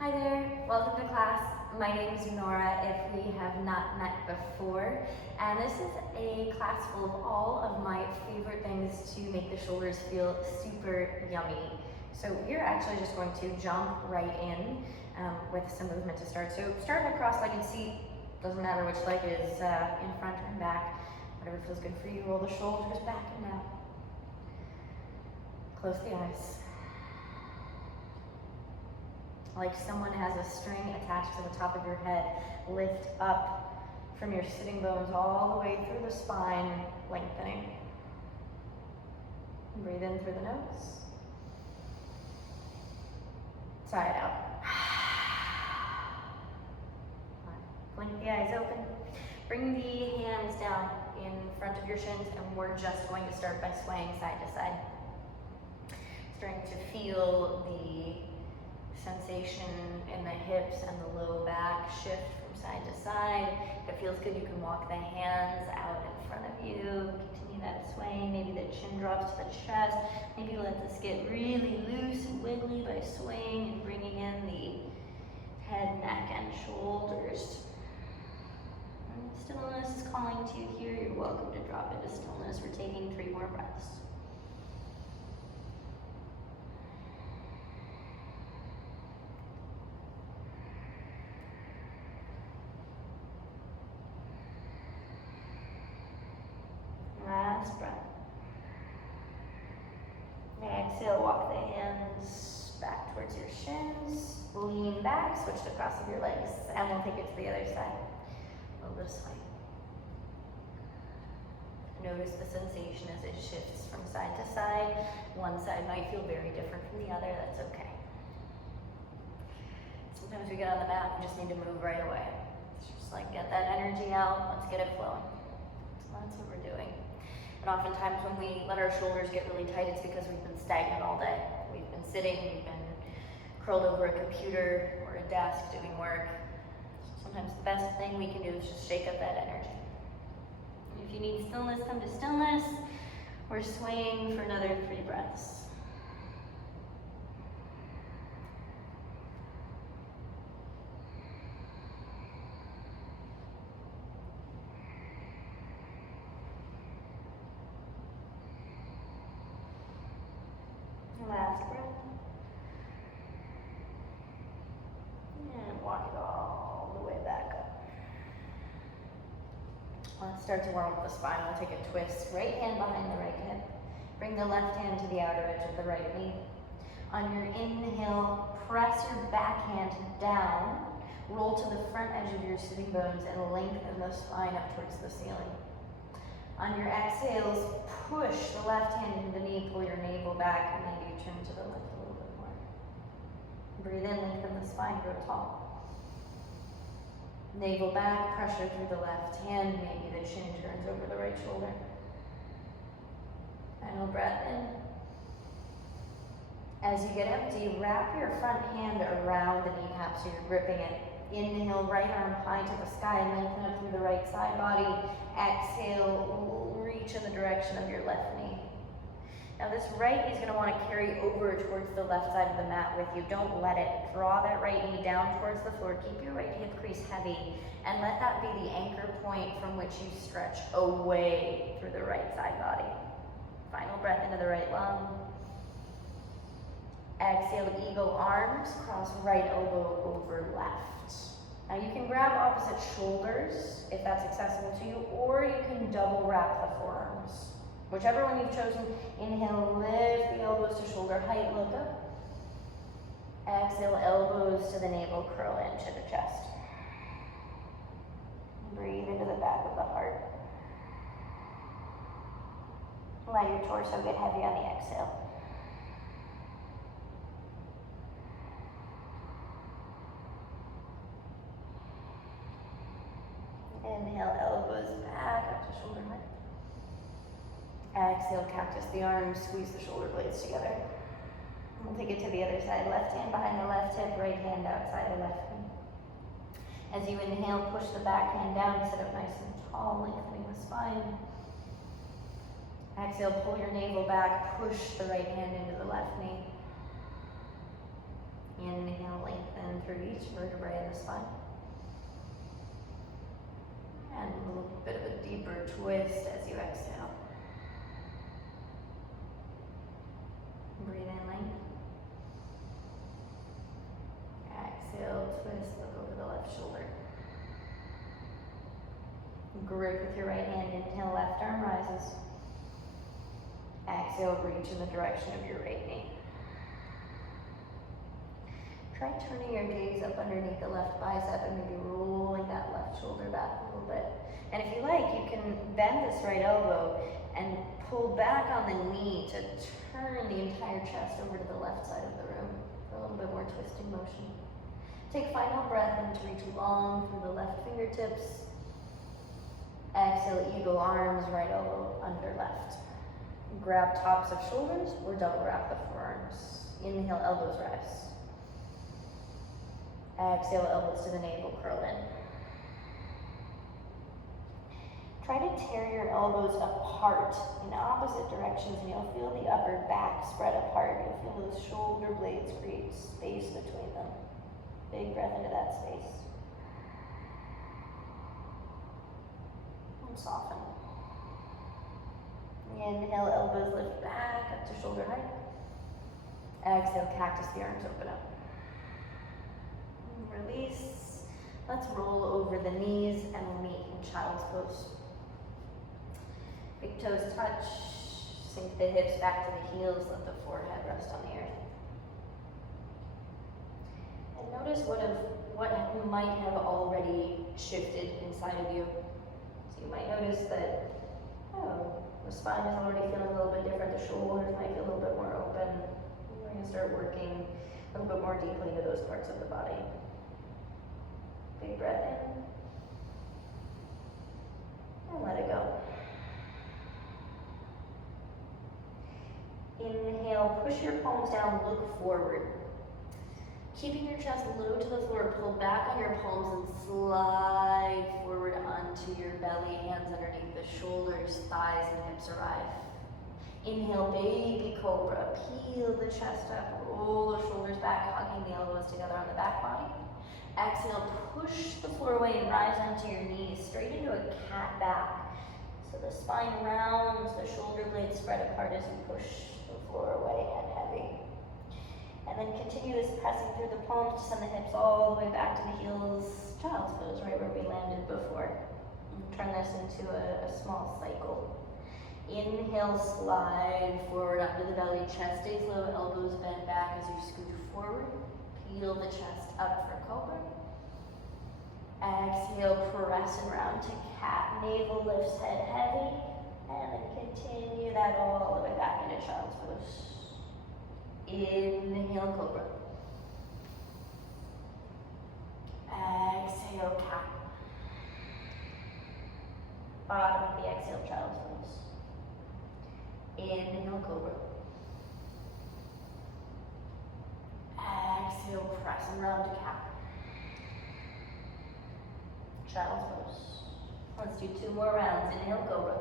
Hi there, welcome to class. My name is Nora, if we have not met before. And this is a class full of all of my favorite things to make the shoulders feel super yummy. So we're actually just going to jump right in with some movement to start. So starting across leg and seat, doesn't matter which leg is in front or in back, whatever feels good for you. Roll the shoulders back and down. Close the eyes. Like someone has a string attached to the top of your head. Lift up from your sitting bones all the way through the spine, lengthening. Breathe in through the nose. Sigh it out. Blink the eyes open. Bring the hands down in front of your shins, and we're just going to start by swaying side to side. Starting to feel the sensation in the hips and the low back shift from side to side. If it feels good, you can walk the hands out in front of you. Continue that swaying. Maybe the chin drops to the chest. Maybe let this get really loose and wiggly by swaying and bringing in the head, neck, and shoulders. And stillness is calling to you here. You're welcome to drop into stillness. We're taking 3 more breaths. Last breath. Exhale, walk the hands back towards your shins. Lean back, switch the cross of your legs, and we'll take it to the other side. A little bit of swing. Notice the sensation as it shifts from side to side. One side might feel very different from the other, that's okay. Sometimes we get on the mat, we just need to move right away. It's just like get that energy out, let's get it flowing. So that's what we're doing. And oftentimes when we let our shoulders get really tight, it's because we've been stagnant all day. We've been sitting, we've been curled over a computer or a desk doing work. Sometimes the best thing we can do is just shake up that energy. If you need stillness, come to stillness. We're swaying for another 3 breaths. Last breath. And walk it all the way back up. Let's start to warm up the spine. We'll take a twist. Right hand behind the right hip. Bring the left hand to the outer edge of the right knee. On your inhale, press your back hand down. Roll to the front edge of your sitting bones and lengthen the spine up towards the ceiling. On your exhales, push the left hand into the knee, pull your navel back, and then you turn to the left a little bit more. Breathe in, lengthen the spine, grow tall. Navel back, pressure through the left hand, maybe the chin turns over the right shoulder. Final breath in. As you get empty, wrap your front hand around the kneecap so you're gripping it. Inhale, right arm high to the sky, lengthen up through the right side body. Exhale, reach in the direction of your left knee. Now this right is going to want to carry over towards the left side of the mat with you. Don't let it. Draw that right knee down towards the floor. Keep your right hip crease heavy and let that be the anchor point from which you stretch away through the right side body. Final breath into the right lung. Exhale, eagle arms, cross right elbow over left. Now you can grab opposite shoulders if that's accessible to you, or you can double wrap the forearms. Whichever one you've chosen, inhale, lift the elbows to shoulder height, look up. Exhale, elbows to the navel, curl into the chest. Breathe into the back of the heart. Let your torso get heavy on the exhale. Inhale, elbows back up to shoulder height. Exhale, cactus the arms, squeeze the shoulder blades together. We'll take it to the other side. Left hand behind the left hip, right hand outside the left knee. As you inhale, push the back hand down, sit up nice and tall, lengthening the spine. Exhale, pull your navel back, push the right hand into the left knee. Inhale, lengthen through each vertebrae in the spine. And a little bit of a deeper twist as you exhale. Breathe in length. Exhale, twist, look over the left shoulder. Grip with your right hand, inhale, left arm rises. Exhale, reach in the direction of your right knee. Try turning your gaze up underneath the left bicep and maybe rolling that left shoulder back a little bit. And if you like, you can bend this right elbow and pull back on the knee to turn the entire chest over to the left side of the room for a little bit more twisting motion. Take final breath in to reach long through the left fingertips. Exhale, eagle arms, right elbow under left. Grab tops of shoulders or double wrap the forearms. Inhale, elbows rise. Exhale, elbows to the navel, curl in. Try to tear your elbows apart in opposite directions and you'll feel the upper back spread apart. You'll feel those shoulder blades create space between them. Big breath into that space. And soften. Inhale, elbows lift back up to shoulder height. Exhale, cactus, the arms open up. Release. Let's roll over the knees and we'll meet in child's pose. Big toes touch. Sink the hips back to the heels. Let the forehead rest on the earth. And notice what might have already shifted inside of you. So you might notice that, the spine is already feeling a little bit different. The shoulders might feel a little bit more open. We're going to start working a little bit more deeply into those parts of the body. Big breath in. And let it go. Inhale, push your palms down, look forward. Keeping your chest low to the floor, pull back on your palms and slide forward onto your belly, hands underneath the shoulders, thighs and hips arrive. Inhale, baby cobra, peel the chest up, roll the shoulders back, hugging the elbows together on the back body. Exhale, push the floor away and rise onto your knees, straight into a cat back. So the spine rounds, the shoulder blades spread apart as you push the floor away and heavy. And then continue this pressing through the palms to send the hips all the way back to the heels. Child's pose, right where we landed before. And turn this into a small cycle. Inhale, slide forward onto the belly, chest stays low, elbows bend back as you scoot forward. Peel the chest up for cobra. Exhale, press and round to cat. Navel lifts, head heavy. And then continue that all the way back into child's pose. Inhale, cobra. Exhale, cat. Bottom of the exhale, child's pose. Inhale, cobra. Exhale, press and round to cat. Child's pose. Let's do 2 more rounds. Inhale, cobra.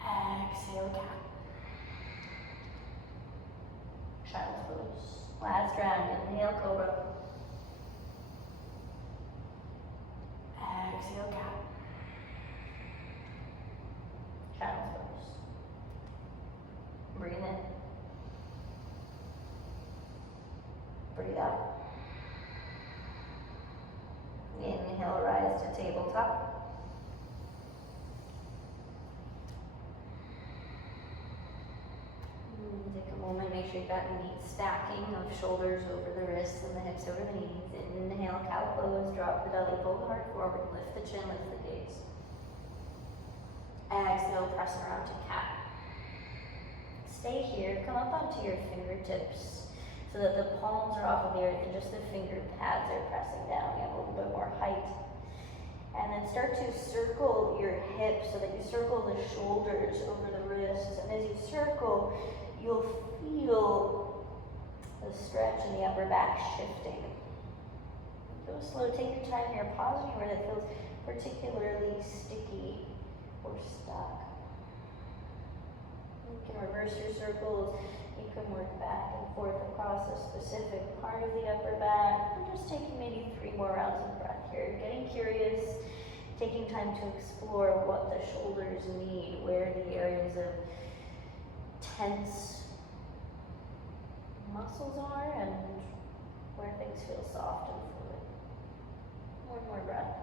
Exhale, cat. Child's pose. Last round. Inhale, cobra. Exhale, cat. Child's pose. Breathe in. Breathe out. Inhale, rise to tabletop. Take a moment, make sure you've got neat stacking of shoulders over the wrists and the hips over the knees. Inhale, cow pose, drop the belly, pull the heart forward, lift the chin, lift the gaze. Exhale, press around to cat. Stay here, come up onto your fingertips so that the palms are off of the earth and just the finger pads are pressing down. You have a little bit more height. And then start to circle your hips so that you circle the shoulders over the wrists. And as you circle, you'll feel the stretch in the upper back shifting. Go slow, take your time here, pause anywhere that feels particularly sticky or stuck. You can reverse your circles, you can work back and forth across the specific part of the upper back. We're just taking maybe 3 more rounds of breath here, getting curious, taking time to explore what the shoulders need, where the areas of tense muscles are, and where things feel soft and fluid. One more breath.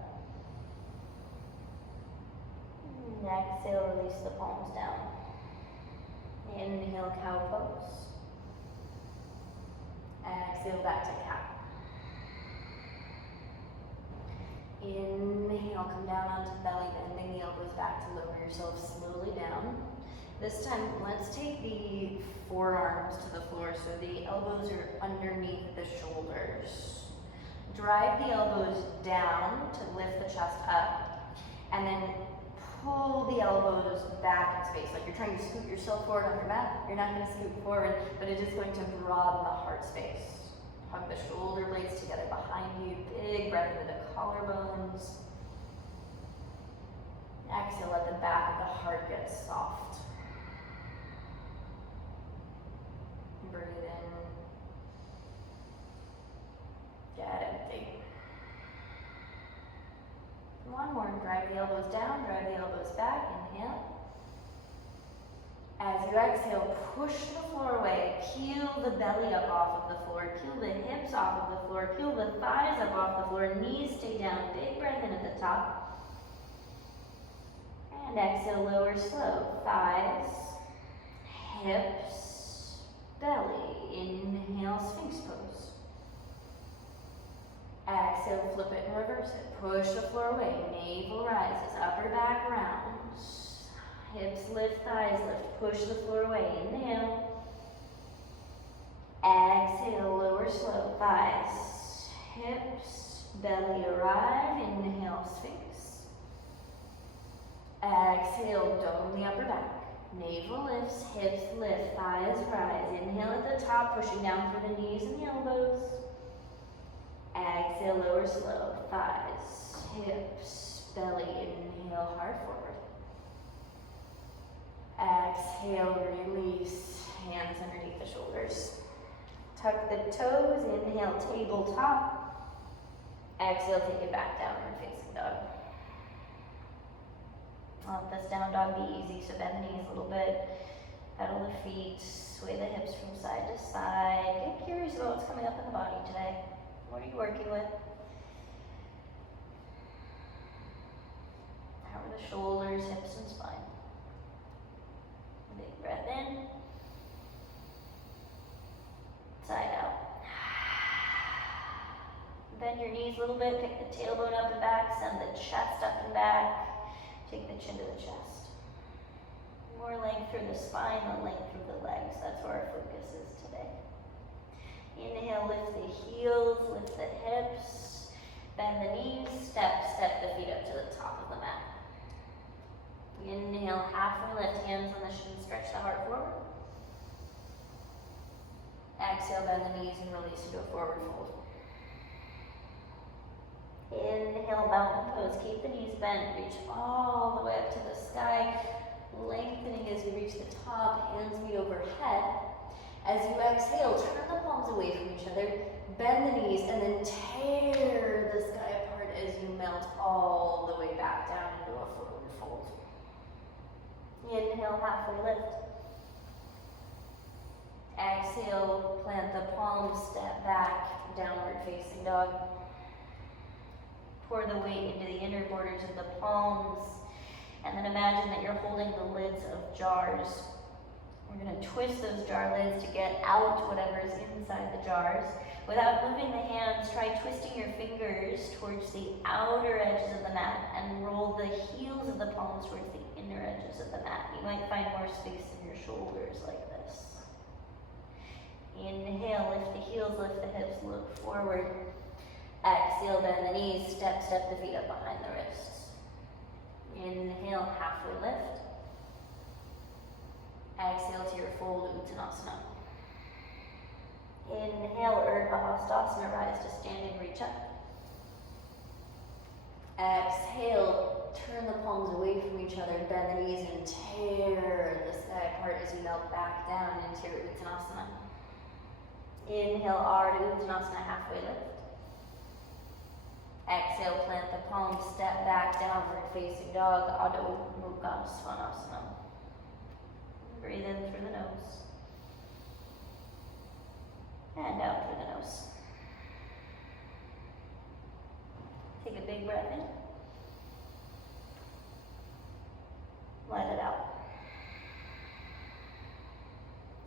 And exhale, release the palms down. Inhale, cow pose. Exhale, back to cat. Inhale, come down onto belly, bending the elbows back to lower yourself slowly down. This time, let's take the forearms to the floor so the elbows are underneath the shoulders. Drive the elbows down to lift the chest up, and then pull the elbows back in space. Like you're trying to scoot yourself forward on your mat. You're not going to scoot forward, but it is going to broaden the heart space. Hug the shoulder blades together behind you. Big breath into the collarbones. Exhale, let the back of the heart get soft. Breathe in. Get empty. One more. Drive the elbows down, drive the elbows back. Inhale. As you exhale, push the floor away. Peel the belly up off of the floor. Peel the hips off of the floor. Peel the thighs up off the floor. Knees stay down. Big breath in at the top. And exhale, lower slow. Thighs, hips, belly. Inhale, Sphinx pose. Exhale, flip it and reverse it. Push the floor away. Navel rises. Upper back rounds. Hips lift, thighs lift. Push the floor away. Inhale. Exhale, lower slow. Thighs, hips, belly arrive. Inhale, Sphinx. Exhale, dome the upper back. Navel lifts, hips lift, thighs rise. Inhale at the top, pushing down through the knees and the elbows. Exhale, lower slow. Thighs, hips, belly. Inhale, heart forward. Exhale, release. Hands underneath the shoulders. Tuck the toes. Inhale, tabletop. Exhale, take it back, downward facing dog. Let this down dog be easy, so bend the knees a little bit. Pedal the feet. Sway the hips from side to side. Get curious about what's coming up in the body today. What are you working with? How are the shoulders, hips, and spine? Big breath in. Side out. Bend your knees a little bit. Pick the tailbone up and back. Send the chest up and back. Take the chin to the chest. More length through the spine than length through the legs. That's where our focus is today. Inhale, lift the heels, lift the hips, bend the knees, step the feet up to the top of the mat. Inhale, halfway lift, hands on the shins, stretch the heart forward. Exhale, bend the knees and release into a forward fold. Inhale, mountain pose, keep the knees bent, reach all the way up to the sky, lengthening as you reach the top, hands meet overhead. As you exhale, turn the palms away from each other, bend the knees, and then tear the sky apart as you melt all the way back down into a forward fold. Inhale, halfway lift. Exhale, plant the palms, step back, downward facing dog. Pour the weight into the inner borders of the palms, and then imagine that you're holding the lids of jars. We're going to twist those jar lids to get out whatever is inside the jars. Without moving the hands, try twisting your fingers towards the outer edges of the mat and roll the heels of the palms towards the inner edges of the mat. You might find more space in your shoulders like this. Inhale, lift the heels, lift the hips, look forward. Exhale, bend the knees, step the feet up behind the wrists. Inhale, halfway lift. Exhale to your fold, Uttanasana. Inhale, Urdhva Hastasana, rise to standing, reach up. Exhale, turn the palms away from each other, bend the knees and tear the sky apart as you melt back down into your Uttanasana. Inhale. Inhale, Ardha Uttanasana, halfway lift. Exhale, plant the palms, step back, downward facing dog, Adho Mukha Svanasana. Breathe in through the nose. And out through the nose. Take a big breath in. Let it out.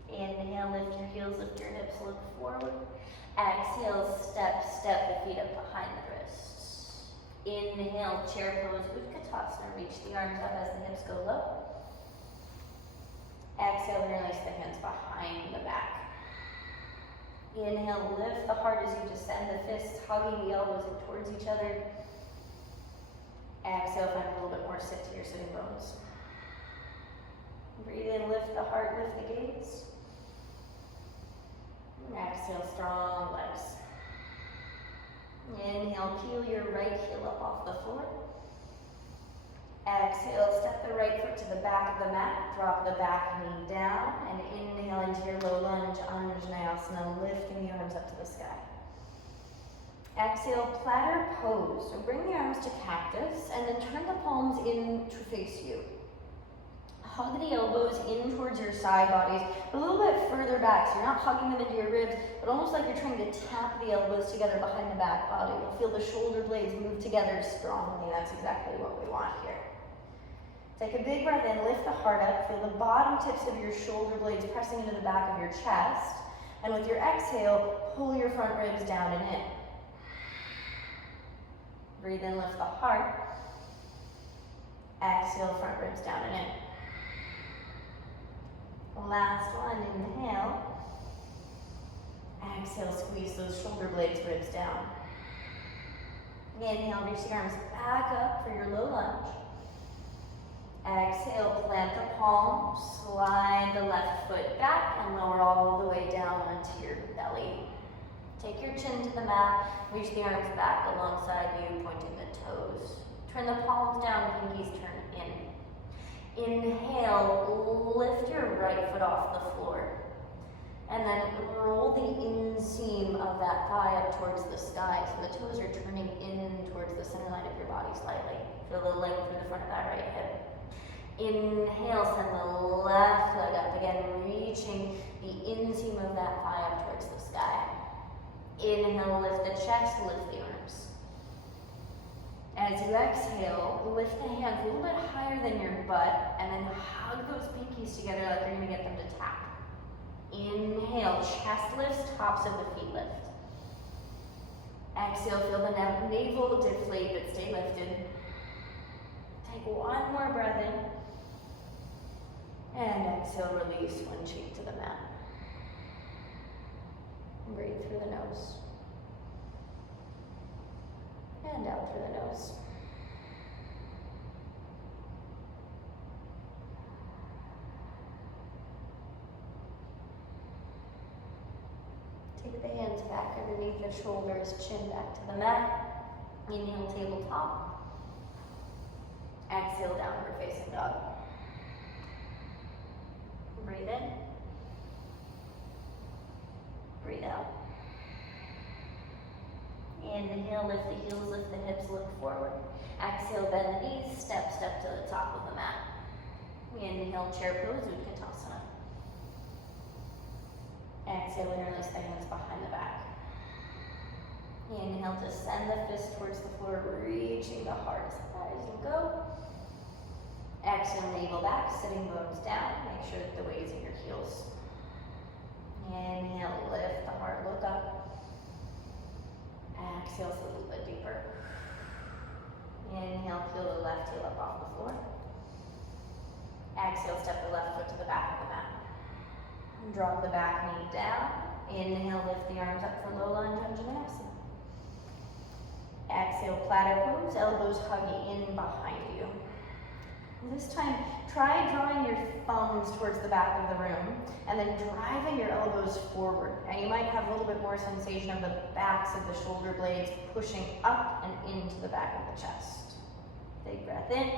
Inhale, lift your heels, lift your hips, look forward. Exhale, step the feet up behind the wrists. Inhale, chair pose, Utkatasana, reach the arms up as the hips go low. Exhale, interlace the hands behind the back. Inhale, lift the heart as you descend the fists, hugging the elbows in towards each other. Exhale, find a little bit more sit to your sitting bones. Breathe in, lift the heart, lift the gaze. Exhale, strong legs. Inhale, peel your right heel up off the floor. Exhale, step the right foot to the back of the mat, drop the back knee down, and inhale into your low lunge, Anjaneyasana, lifting the arms up to the sky. Exhale, platter pose. So bring the arms to cactus, and then turn the palms in to face you. Hug the elbows in towards your side bodies, a little bit further back, so you're not hugging them into your ribs, but almost like you're trying to tap the elbows together behind the back body. You'll feel the shoulder blades move together strongly. That's exactly what we want here. Take a big breath in, lift the heart up, feel the bottom tips of your shoulder blades pressing into the back of your chest, and with your exhale, pull your front ribs down and in. Breathe in, lift the heart. Exhale, front ribs down and in. Last one, inhale. Exhale, squeeze those shoulder blades, ribs down. Inhale, reach the arms back up for your low lunge. Exhale, plant the palms, slide the left foot back and lower all the way down onto your belly. Take your chin to the mat, reach the arms back alongside you, pointing the toes. Turn the palms down, pinkies turn in. Inhale, lift your right foot off the floor. And then roll the inseam of that thigh up towards the sky, so the toes are turning in towards the center line of your body slightly. Feel the length through the front of that right hip. Inhale, send the left leg up again, reaching the inseam of that thigh up towards the sky. Inhale, lift the chest, lift the arms. As you exhale, lift the hands a little bit higher than your butt, and then hug those pinkies together like you're gonna get them to tap. Inhale, chest lifts, tops of the feet lift. Exhale, feel the navel deflate, but stay lifted. Take one more breath in. And exhale, release one cheek to the mat. Breathe through the nose. And out through the nose. Take the hands back underneath the shoulders, chin back to the mat. Inhale, tabletop. Exhale, downward facing dog. Breathe in. Breathe out. Inhale, lift the heels, lift the hips, look forward. Exhale, bend the knees, step to the top of the mat. Inhale, chair pose, Utkatasana. Exhale, interlace the hands behind the back. Inhale, descend the fist towards the floor, reaching the heart as you go. Exhale, navel back, sitting bones down. Make sure that the weight is in your heels. Inhale, lift the heart, look up. Exhale, a little bit deeper. Inhale, peel the left heel up off the floor. Exhale, step the left foot to the back of the mat. Drop the back knee down. Inhale, lift the arms up for low lunge, Anjaneyasana. Exhale, platter pose, elbows hugging in behind you. This time, try drawing your thumbs towards the back of the room and then driving your elbows forward. Now you might have a little bit more sensation of the backs of the shoulder blades pushing up and into the back of the chest. Big breath in.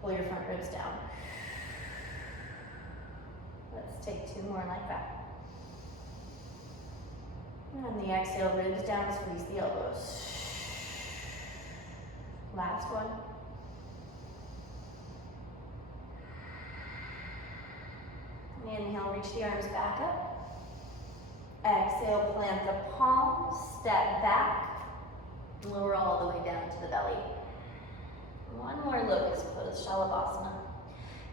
Pull your front ribs down. Let's take two more like that. And on the exhale, ribs down, squeeze the elbows. Last one. Inhale, reach the arms back up. Exhale, plant the palms, step back, lower all the way down to the belly. One more lotus pose, Shalabhasana.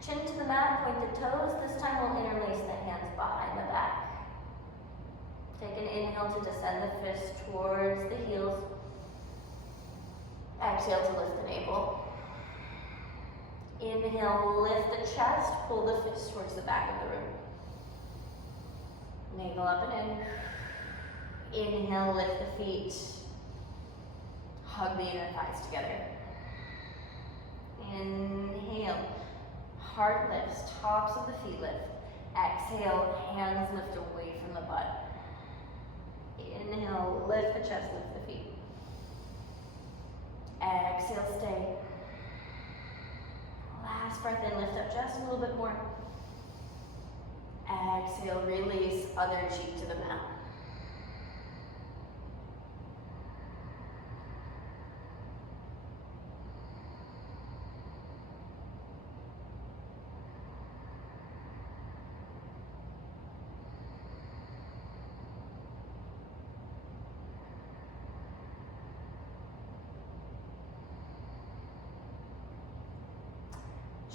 Chin to the mat, pointed toes. This time we'll interlace the hands behind the back. Take an inhale to descend the fist towards the heels. Exhale to lift the navel. Inhale, lift the chest, pull the fist towards the back of the room. Navel up and in. Inhale, lift the feet. Hug the inner thighs together. Inhale, heart lifts, tops of the feet lift. Exhale, hands lift away from the butt. Inhale, lift the chest, lift the feet. Exhale, stay. Last breath in, lift up just a little bit more. Exhale, release, other cheek to the mat.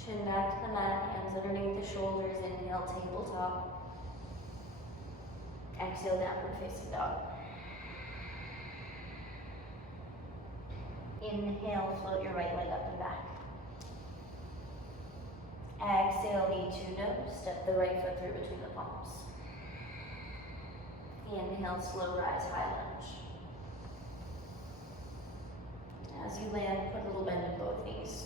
Chin back to the mat, hands underneath the shoulders. Inhale, tabletop. Exhale, downward facing dog. Inhale, float your right leg up and back. Exhale, knee to nose, step the right foot through between the palms. Inhale, slow rise, high lunge. As you land, put a little bend in both knees.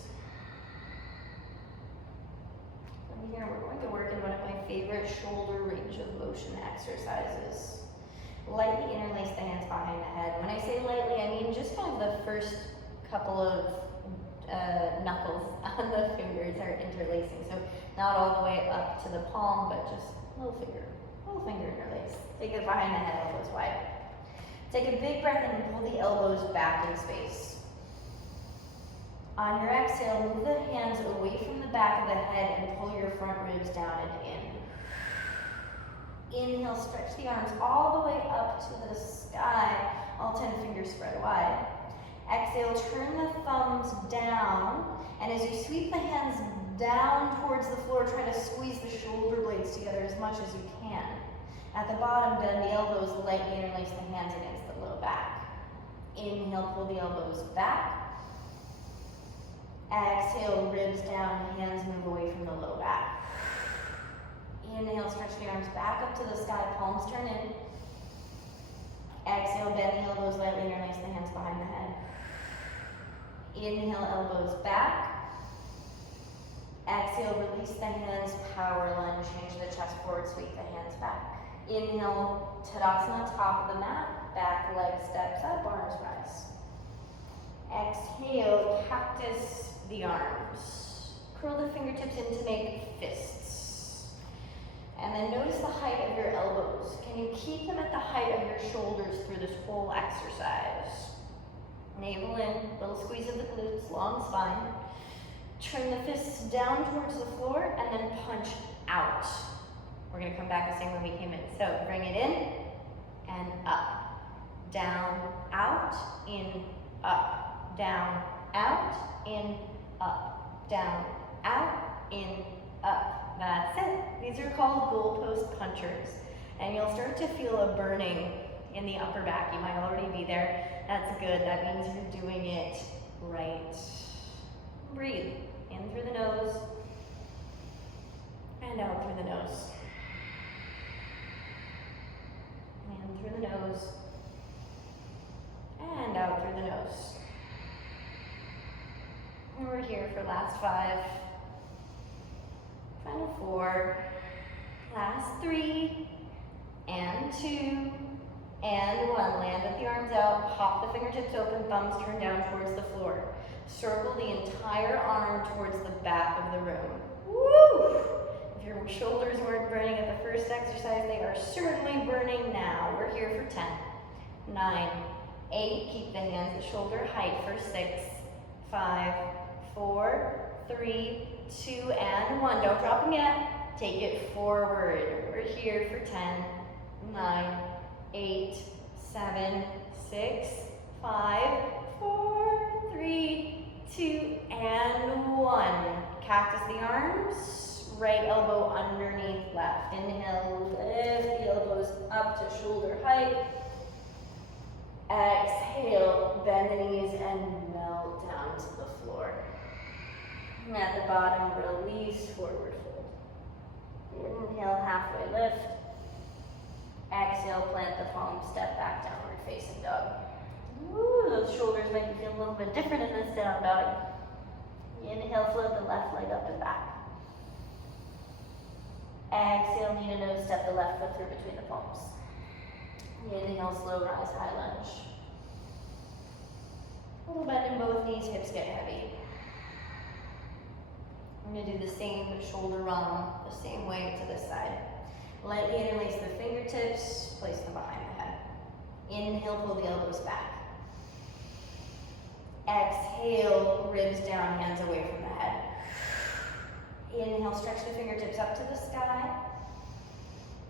From here, we're going to work in one of my favorite shoulder range of motion exercises. Lightly interlace the hands behind the head. When I say lightly, I mean just kind of the first couple of knuckles on the fingers are interlacing. So not all the way up to the palm, but just little finger interlace. Take it behind the head, elbows wide. Take a big breath in and pull the elbows back in space. On your exhale, move the hands away from the back of the head and pull your front ribs down and in. Inhale, stretch the arms all the way up to the sky, all 10 fingers spread wide. Exhale, turn the thumbs down, and as you sweep the hands down towards the floor, try to squeeze the shoulder blades together as much as you can. At the bottom, bend the elbows, lightly interlace the hands against the low back. Inhale, pull the elbows back. Exhale, ribs down, hands move away from the low back. Inhale, stretch the arms back up to the sky, palms turn in. Exhale, bend the elbows, lightly interlace the hands behind the head. Inhale, elbows back. Exhale, release the hands, power lunge, change the chest forward, sweep the hands back. Inhale, Tadasana, top of the mat, back leg steps up, arms rise. Exhale, cactus the arms. Curl the fingertips in to make fists. And then notice the height of your elbows. Can you keep them at the height of your shoulders through this whole exercise? Navel in, little squeeze of the glutes, long spine. Turn the fists down towards the floor and then punch out. We're gonna come back the same way we came in. So bring it in and up. Down, out, in, up. Down, out, in, up. Down, out, in, up. That's it. These are called goalpost punchers. And you'll start to feel a burning in the upper back. You might already be there. That's good. That means you're doing it right. Breathe. In through the nose and out through the nose. In through the nose and out through the nose. And we're here for last 5, final 4, last 3, and 2, and 1. Land with the arms out, pop the fingertips open, thumbs turn down towards the floor. Circle the entire arm towards the back of the room. Woo! If your shoulders weren't burning at the first exercise, they are certainly burning burning now. We're here for 10, 9, 8, keep the hands at shoulder height for 6, 5, 4, 3, 2, and 1. Don't drop them yet. Take it forward. We're here for 10, 9, 8, 7, 6, 5, 4, 3, 2, and 1. Cactus the arms, right elbow underneath left. Inhale, lift the elbows up to shoulder height. Exhale, bend the knees and melt down to the floor. And at the bottom, release, forward fold. Inhale, halfway lift. Exhale, plant the palm, step back, downward facing dog. Woo, those shoulders make you feel a little bit different in this down dog. Inhale, float the left leg up and back. Exhale, knee to nose, step the left foot through between the palms. Inhale, slow rise, high lunge. A little bend in both knees, hips get heavy. I'm going to do the same shoulder run the same way to this side. Lightly interlace the fingertips, place them behind the head. Inhale, pull the elbows back. Exhale, ribs down, hands away from the head. Inhale, stretch the fingertips up to the sky.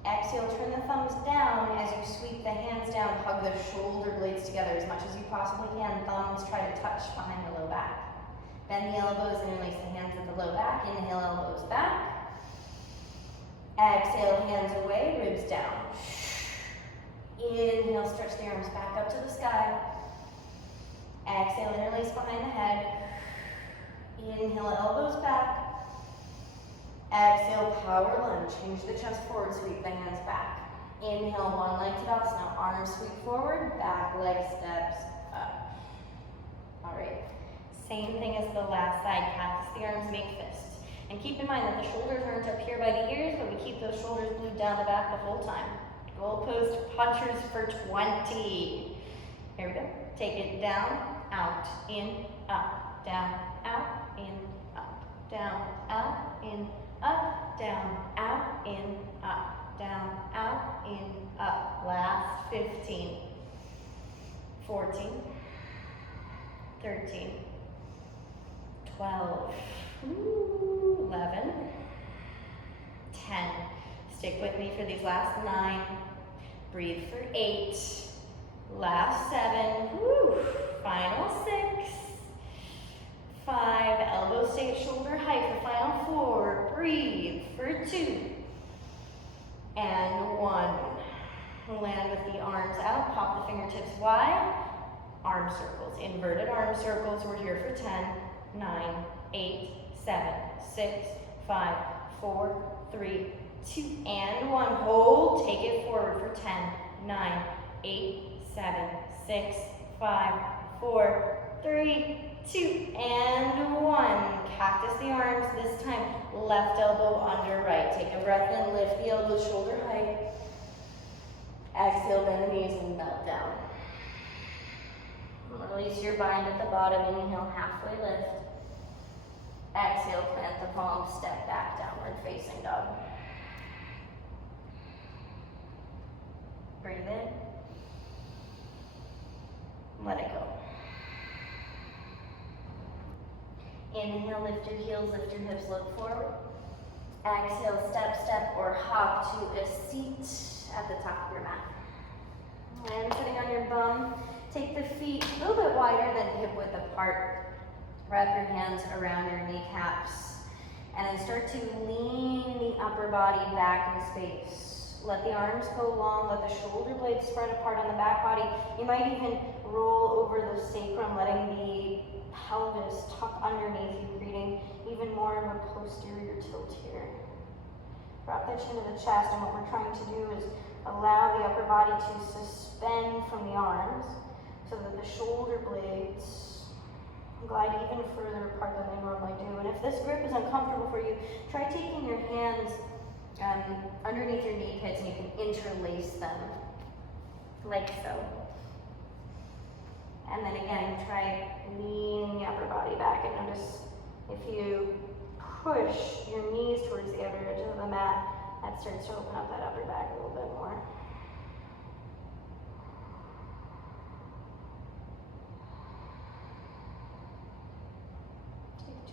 Exhale, turn the thumbs down as you sweep the hands down. Hug the shoulder blades together as much as you possibly can. Thumbs try to touch behind the low back. Bend the elbows, interlace the hands at the low back. Inhale, elbows back. Exhale, hands away, ribs down. Inhale, stretch the arms back up to the sky. Exhale, interlace behind the head. Inhale, elbows back. Exhale, power lunge. Hinge the chest forward, sweep the hands back. Inhale, one leg Tadasana. Arms sweep forward, back leg steps up. All right. Same thing as the last side. Cactus the arms, make fists. And keep in mind that the shoulders aren't up here by the ears, but we keep those shoulders glued down the back the whole time. Goalpost punchers for 20. Here we go. Take it down, out, in, up, down, out, in, up, down, out, in, up, down, out, in, up, down, out, in, up. Last 15, 14, 13, 12, 11, 10. Stick with me for these last 9. Breathe for 8. Last 7. Woo. Final 6. 5. Elbows stay at shoulder height for final 4. Breathe for 2. And 1. Land with the arms out. Pop the fingertips wide. Arm circles. Inverted arm circles. We're here for 10, 9, 8, 7, 6, 5, 4, 3, 2, and 1. Hold. Take it forward for 10, 9, 8, 7, 6, 5, 4, 3, 2, and 1. Cactus the arms. This time, left elbow under right. Take a breath in. Lift the elbows shoulder height. Exhale, bend the knees and melt down. Release your bind at the bottom. Inhale, halfway lift. Exhale, plant the palms, step back, downward facing dog. Breathe in. Let it go. Inhale, lift your heels, lift your hips, look forward. Exhale, step, step, or hop to a seat at the top of your mat. And sitting on your bum, take the feet a little bit wider than hip width apart. Wrap your hands around your kneecaps. And then start to lean the upper body back in space. Let the arms go long, let the shoulder blades spread apart on the back body. You might even roll over the sacrum, letting the pelvis tuck underneath you, creating even more of a posterior tilt here. Drop the chin to the chest, and what we're trying to do is allow the upper body to suspend from the arms so that the shoulder blades glide even further apart than they normally do. And if this grip is uncomfortable for you, try taking your hands underneath your knee pits, and you can interlace them like so. And then again, try leaning the upper body back, and notice if you push your knees towards the outer edge of the mat, that starts to open up that upper back a little bit more.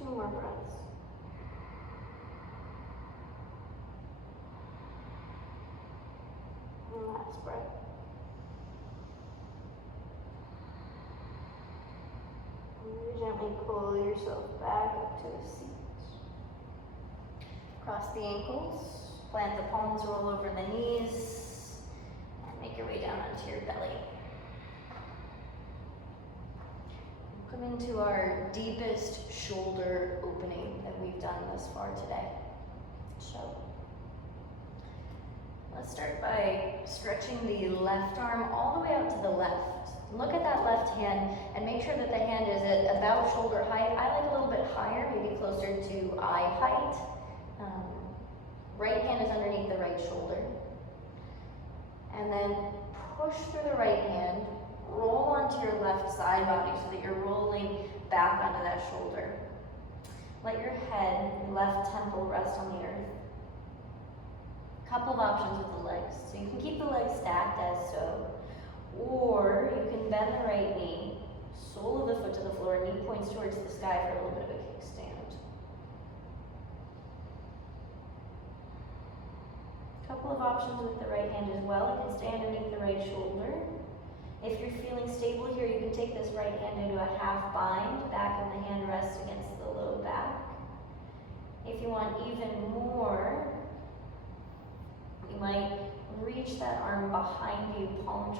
2 more breaths. And last breath. And gently pull yourself back up to a seat. Cross the ankles, plant the palms, roll over the knees, and make your way down onto your belly. Come into our deepest shoulder opening that we've done thus far today. So, let's start by stretching the left arm all the way out to the left. Look at that left hand and make sure that the hand is at about shoulder height. I like a little bit higher, maybe closer to eye height. Right hand is underneath the right shoulder. And then push through the right hand, roll onto your left side body so that you're rolling back onto that shoulder. Let your head, your left temple rest on the earth. Couple of options with the legs. So you can keep the legs stacked as so, or you can bend the right knee, sole of the foot to the floor, knee points towards the sky for a little bit of a kickstand. Couple of options with the right hand as well. It can stay underneath the right shoulder. If you're feeling stable here, you can take this right hand into a half bind. Back of the hand rests against the low back. If you want even more, you might reach that arm behind you, palm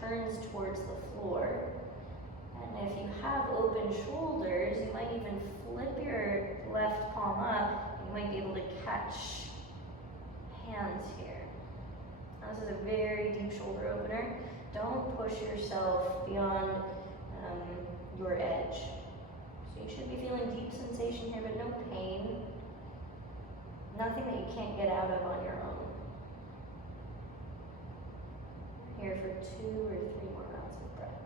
turns towards the floor. And if you have open shoulders, you might even flip your left palm up. You might be able to catch hands here. Now, this is a very deep shoulder opener. Don't push yourself beyond your edge. So you should be feeling deep sensation here, but no pain. Nothing that you can't get out of on your own. Here for 2 or 3 more rounds of breath.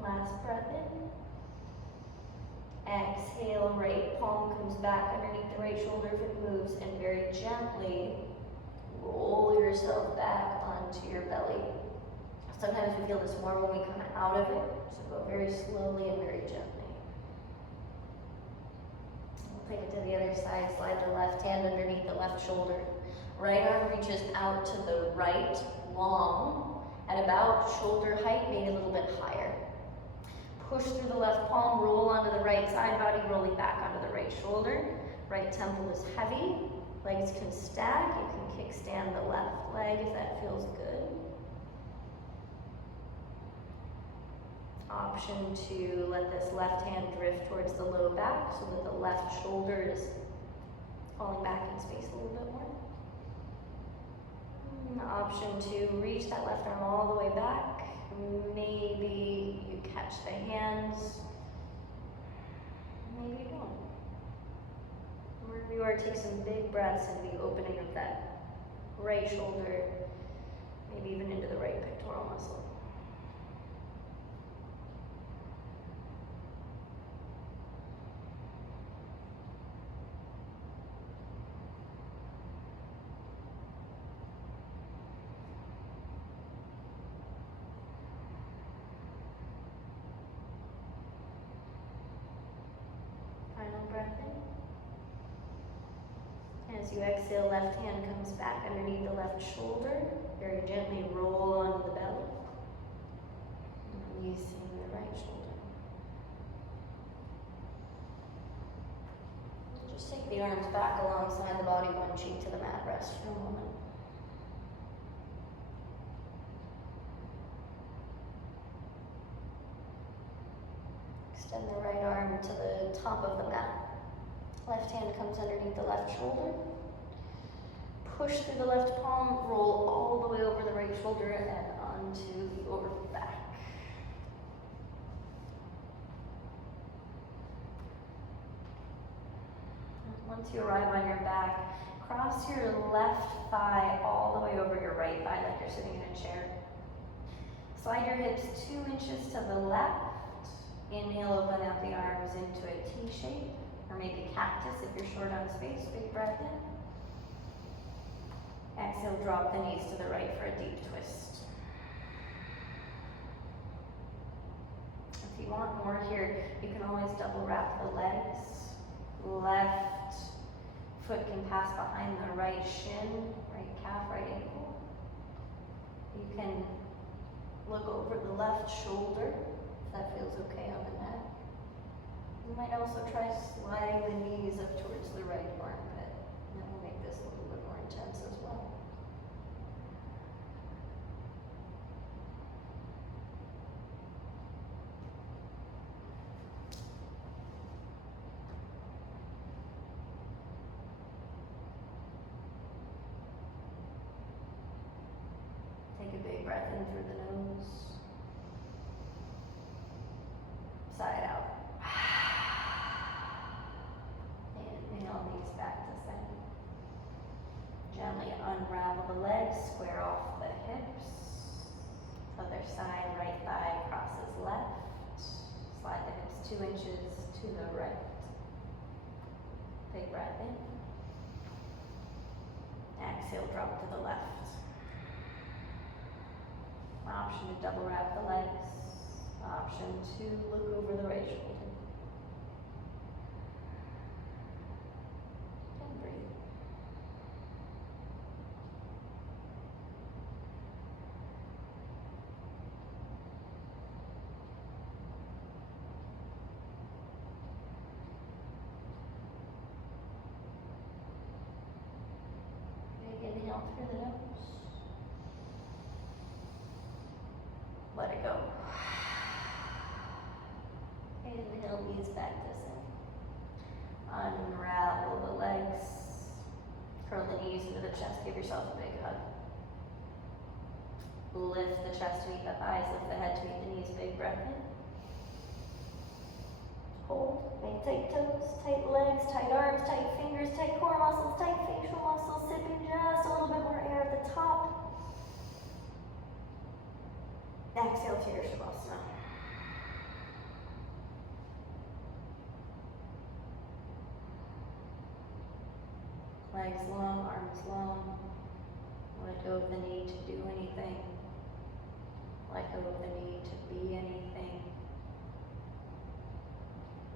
Last breath in. Exhale, right palm comes back underneath the right shoulder if it moves, and very gently roll yourself back onto your belly. Sometimes we feel this more when we come out of it, so go very slowly and very gently. We'll take it to the other side, slide the left hand underneath the left shoulder. Right arm reaches out to the right, long, at about shoulder height, maybe a little bit higher. Push through the left palm, roll onto the right side body, rolling back onto the right shoulder. Right temple is heavy. Legs can stack. You can kickstand the left leg if that feels good. Option to let this left hand drift towards the low back so that the left shoulder is falling back in space a little bit more. Option to reach that left arm all the way back. Maybe you catch the hands. Maybe you don't. Wherever you are, take some big breaths into the opening of that right shoulder, maybe even into the right pectoral muscle. Final breath in. As you exhale, left hand comes back underneath the left shoulder. Very gently roll onto the belly. Releasing the right shoulder. Just take the arms back alongside the body, one cheek to the mat. Rest for a moment. Extend the right arm to the top of the mat. Left hand comes underneath the left shoulder. Push through the left palm, roll all the way over the right shoulder and onto the over back. Once you arrive on your back, cross your left thigh all the way over your right thigh like you're sitting in a chair. Slide your hips 2 inches to the left. Inhale, open out the arms into a T shape. or maybe cactus if you're short on space. Big breath in. Exhale, drop the knees to the right for a deep twist. If you want more here, you can always double wrap the legs. Left foot can pass behind the right shin, right calf, right ankle. You can look over the left shoulder, if that feels okay on the mat. You might also try sliding the knees up towards the right armpit. That will make this a little bit more intense as well. Take a big breath in through the nose. Side out. Inhale, knees back to center. Gently unravel the legs, square off the hips. Other side, right thigh crosses left. Slide the hips 2 inches to the right. Big breath in. Exhale, drop to the left. Option to double wrap the legs. Option to look over the right shoulder. And breathe. Big inhale through the nose. Let it go. Inhale, knees back to center. Unravel the legs. Curl the knees into the chest. Give yourself a big hug. Lift the chest to meet the thighs. Lift the head to meet the knees. Big breath in. Hold. Make tight toes, tight legs, tight arms, tight fingers, tight core muscles, tight facial muscles. Sipping just a little bit more air at the top. Exhale to your Shavasana. Legs long, arms long. Let go of the need to do anything. Let go of the need to be anything.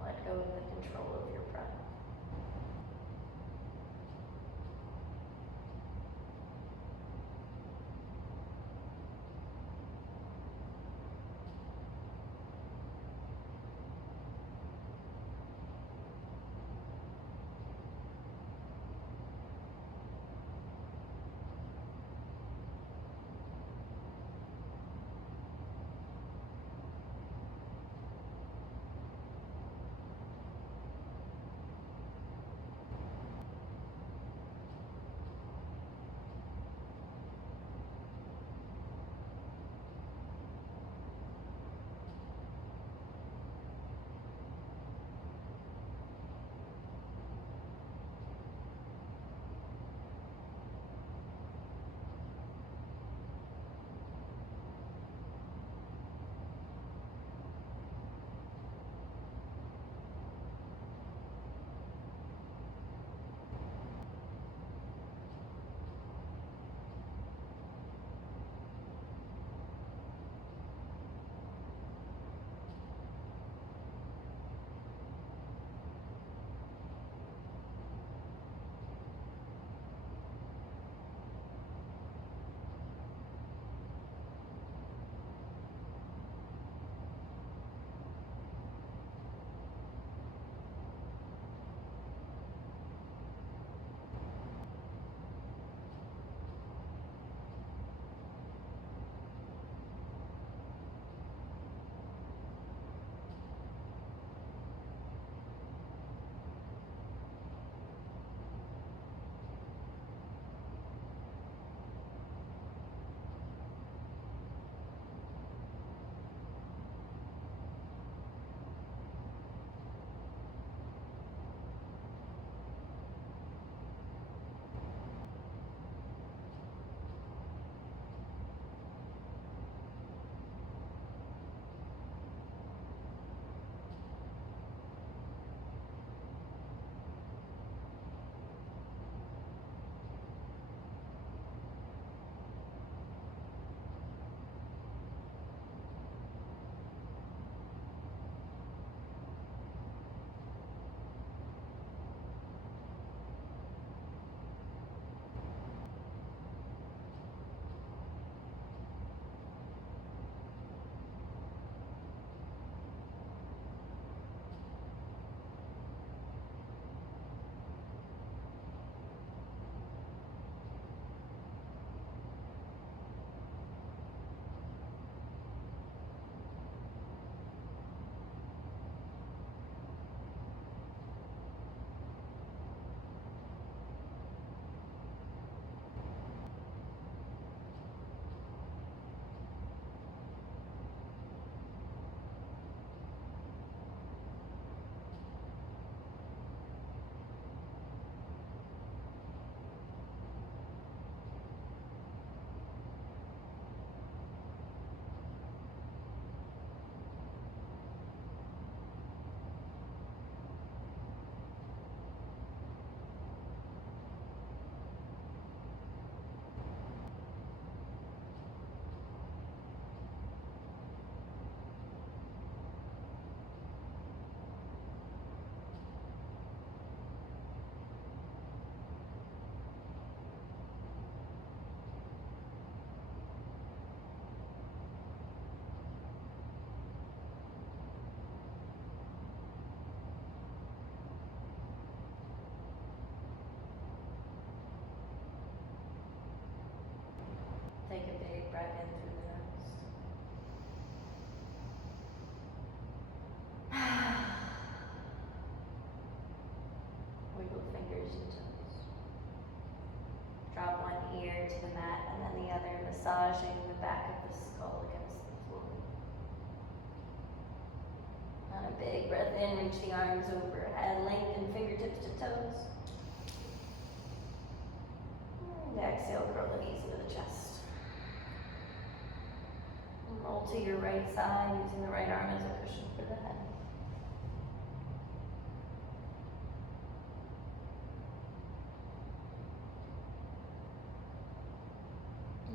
Let go of the control of your breath. massaging the back of the skull against the floor. On a big breath in, reach the arms overhead, lengthen fingertips to toes. And exhale, curl the knees into the chest. And roll to your right side, using the right arm as a cushion for the head.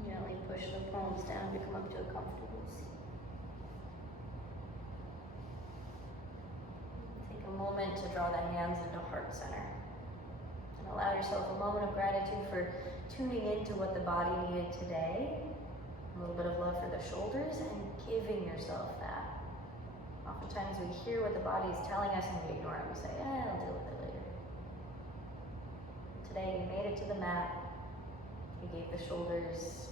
Gently push the palms down to come up to a comfortable seat. Take a moment to draw the hands into heart center. And allow yourself a moment of gratitude for tuning into what the body needed today. A little bit of love for the shoulders and giving yourself that. Oftentimes we hear what the body is telling us and we ignore it. We say, I'll deal with it later. Today you made it to the mat. You gave the shoulders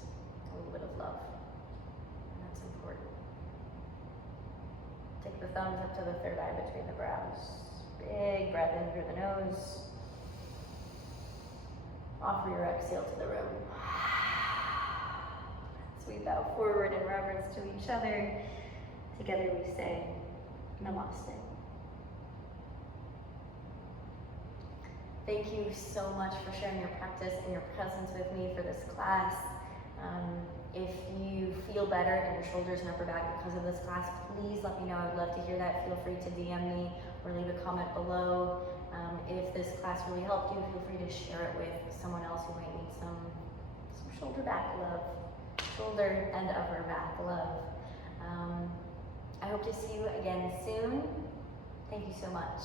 a little bit of love, and that's important. Take the thumbs up to the third eye between the brows. Big breath in through the nose. Offer your exhale to the room. As we bow forward in reverence to each other, together we say, Namaste. Thank you so much for sharing your practice and your presence with me for this class. If you feel better in your shoulders and upper back because of this class, please let me know. I would love to hear that. Feel free to DM me or leave a comment below. If this class really helped you, feel free to share it with someone else who might need some shoulder back love, shoulder and upper back love. I hope to see you again soon. Thank you so much.